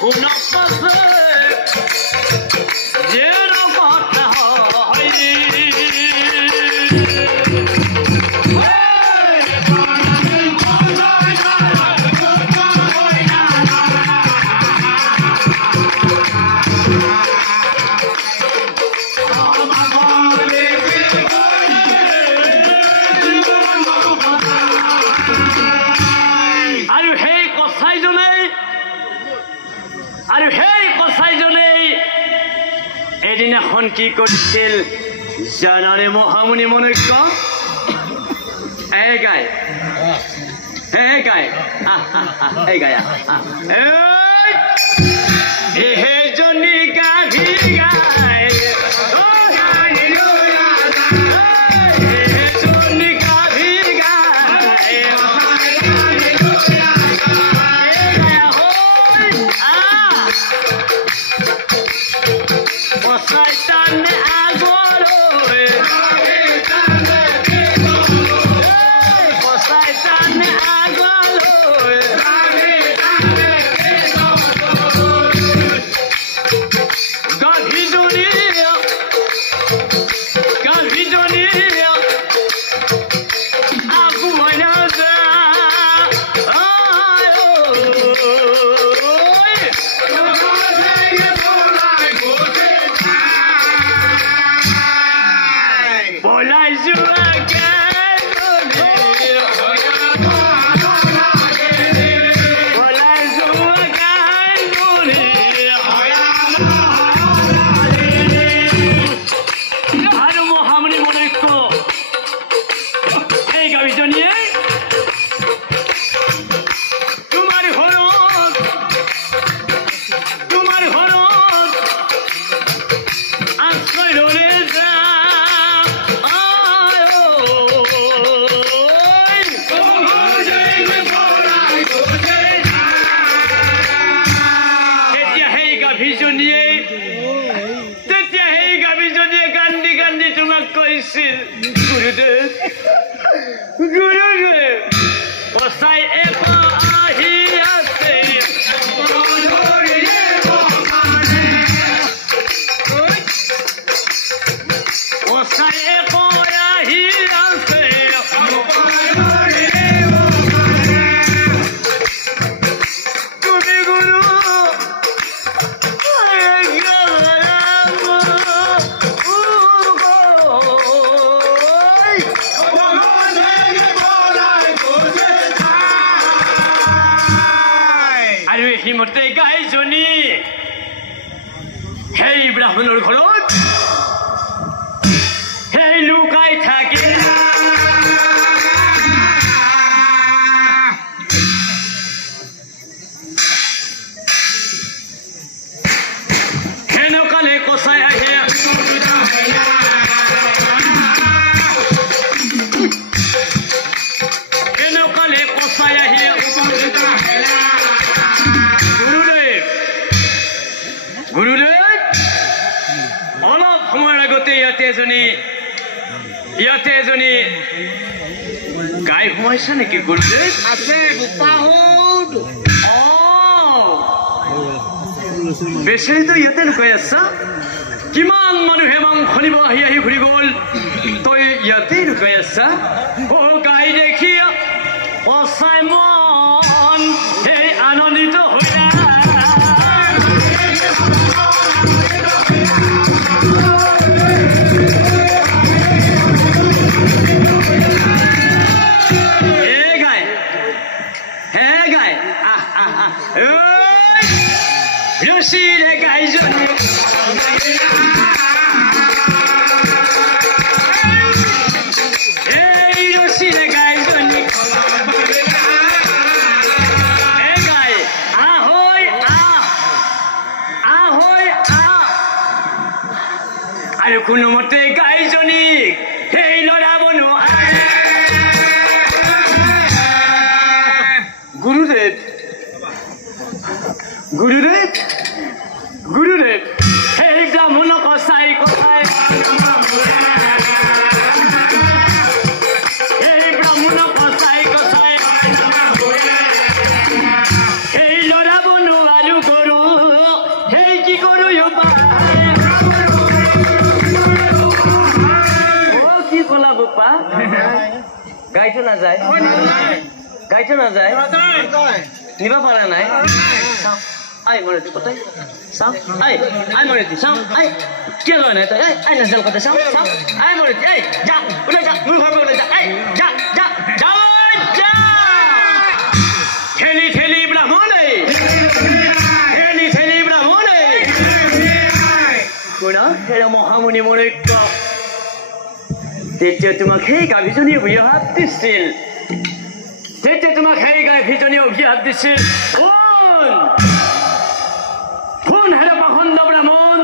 Una paz, llena এখন কি কৰিছিল জানানে মহামুনি মনৈক্য এই গায় এই গায় জনী গাভী গায় ব্রাহ্মণের ঘৰত সেই লুকাই থাকে হেনকালে কচাই আহে হেনকালে কচাই আহে গুৰুদেৱ ইয়াতে এজনী গাই সোমাইছে নেকি গুৰুদেৱ আছে বেচেৰিটো ইয়াতে লুকাই আছা কিমান মানুহে মাংস নিব আহি আহি ঘূৰি গ'ল তই ইয়াতে লুকাই আছা গাই দেখি অচাই মন সেই আনন্দিত হৈ ৰছীৰে গাইজনী এই ৰছীৰে গাইজনী গাই আহৈ আহৈ আৰু কোনোমতে গাইজনীক সেই ল'ৰাব নোৱাৰে গুৰুদেৱ গুৰুদেৱ গুৰুদেৱ সেই ব্ৰাহ্মণক কচাই কচাই সেই ব্ৰাহ্মণক কচাই কচাই সেই ল'ৰাব নোৱাৰো কৰো সেই কি কৰো কি কলা বোপা গাইটো নাযায় গাইটো নাযায় নিব পৰা নাই ai mau nanti kotai sam ai mau nanti sam ai kia lo nanti ai nanti kotai sam ai mau nanti ai ja udah ja dulu kau udah ja ai ja theli brahmon ai theli brahmon ai kuna theli mau মনৈক্য তেতিয়া তোমাক সেই গাভীজনীয়ে অভিশাপ দিছিল তেতিয়া তোমাক সেই গাভীজনীয়ে অভিশাপ দিছিল কোন হেৰে পাখণ্ড ব্ৰাহ্মণ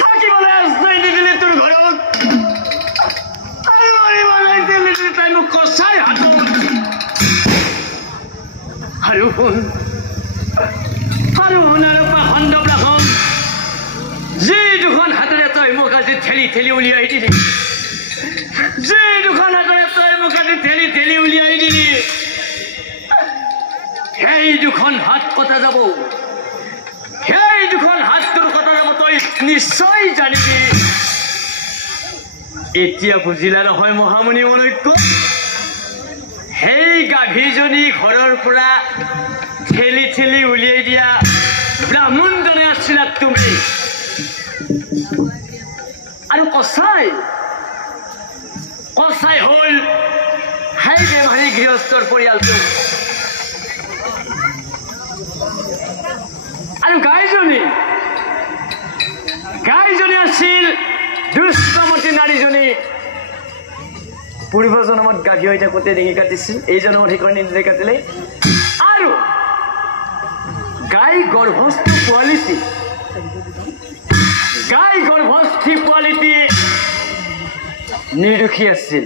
থাকিবলৈ আশ্ৰয় নিদিলে তোৰ ঘৰত আৰু মাৰিবলৈ দিলি তাই মোক কচাই হাতত আৰু শুন আৰু পাখণ্ড ব্ৰাহ্মণ যি দুখন হাতেৰে তই মোক আজি ঠেলি ঠেলি উলিয়াই দিলি যি দুখন হাতেৰে তই মোক আজি ঠেলি ঠেলি উলিয়াই দিলি সেই দুখন হাত কটা যাব সেই দুখন হাত তোৰ কটা যাব তই নিশ্চয় জানিবি এতিয়া বুজিলা নহয় মহামুনি মনৈক্য সেই গাভীজনী ঘৰৰ পৰা ঠেলি ঠেলি উলিয়াই দিয়া ব্ৰাহ্মণজনে আছিলা তুমি আৰু কচাই হ'ল সেই বেমাৰী গৃহস্থৰ পৰিয়ালটো আৰু গাইজনী আছিল দুষ্টমতী নাৰীজনী পূৰ্ব জনমত গাভী হৈ থাকোঁতে ডিঙি কাটিছিল এই জনমত সেইকাৰণে নিজে কাটিলে আৰু গাই গৰ্ভস্থ পোৱালিটি নিৰ্দোষী আছিল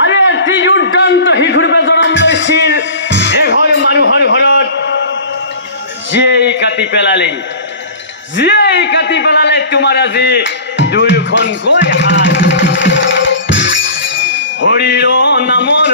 আৰু এটি দুৰ্দান্ত শিশুৰ জন্ম লৈছিল এঘৰ মানুহৰ ঘৰত যিয়েই কাটি পেলালে তোমাৰ আজি দুয়োখনকৈ হাত হৰিৰ নামৰ